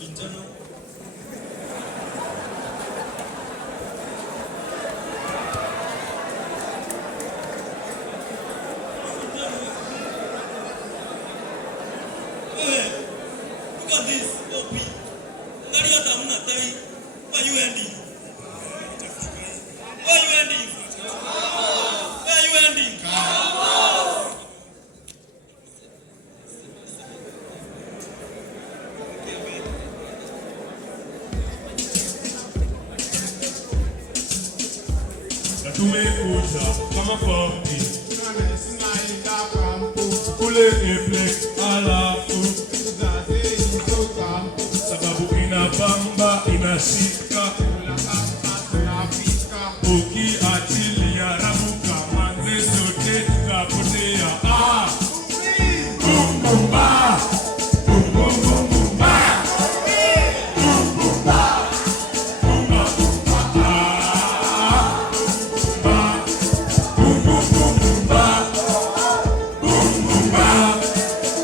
internal. Look at this, OP. Angalia hata hamna tai. Where you ending? Where you ending? Where you ending? Tumekuja kama pombi, kule eplek alafu sababu inabamba inashika ukiachilia rabuka manze sote tutapotea. Boom boom ba, boom boom boom boom ba, boom boom ba, boom ba boom ba, boom boom boom boom ba, boom boom ba,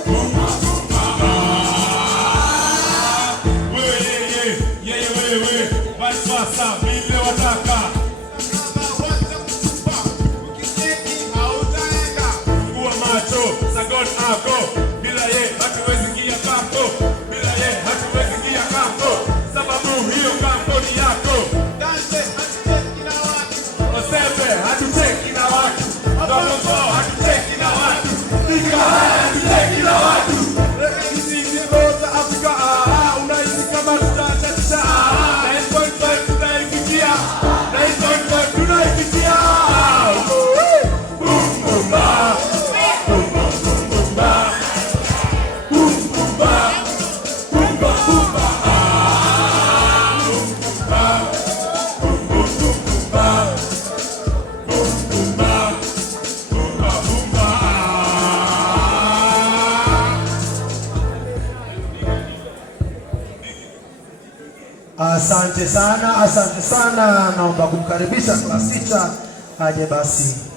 boom ba boom ba. Wewe basi sasa vile wataka Sagot ako, bila ye hatuwezi kia kampo, bila ye hatuwezi kia kampo, sababu hiyo kampo ni yako. Dance hatucheki na watu, Osepe hatucheki na watu, Domoso hatucheki na watu, Nika hatucheki na watu. Hizi za Afrika, unahisi kama tutachacha, 9.5 tunaifikia, 9.5 tunaifikia. Boom boom ba. Asante sana, asante sana. Naomba kumkaribisha Klasita aje basi.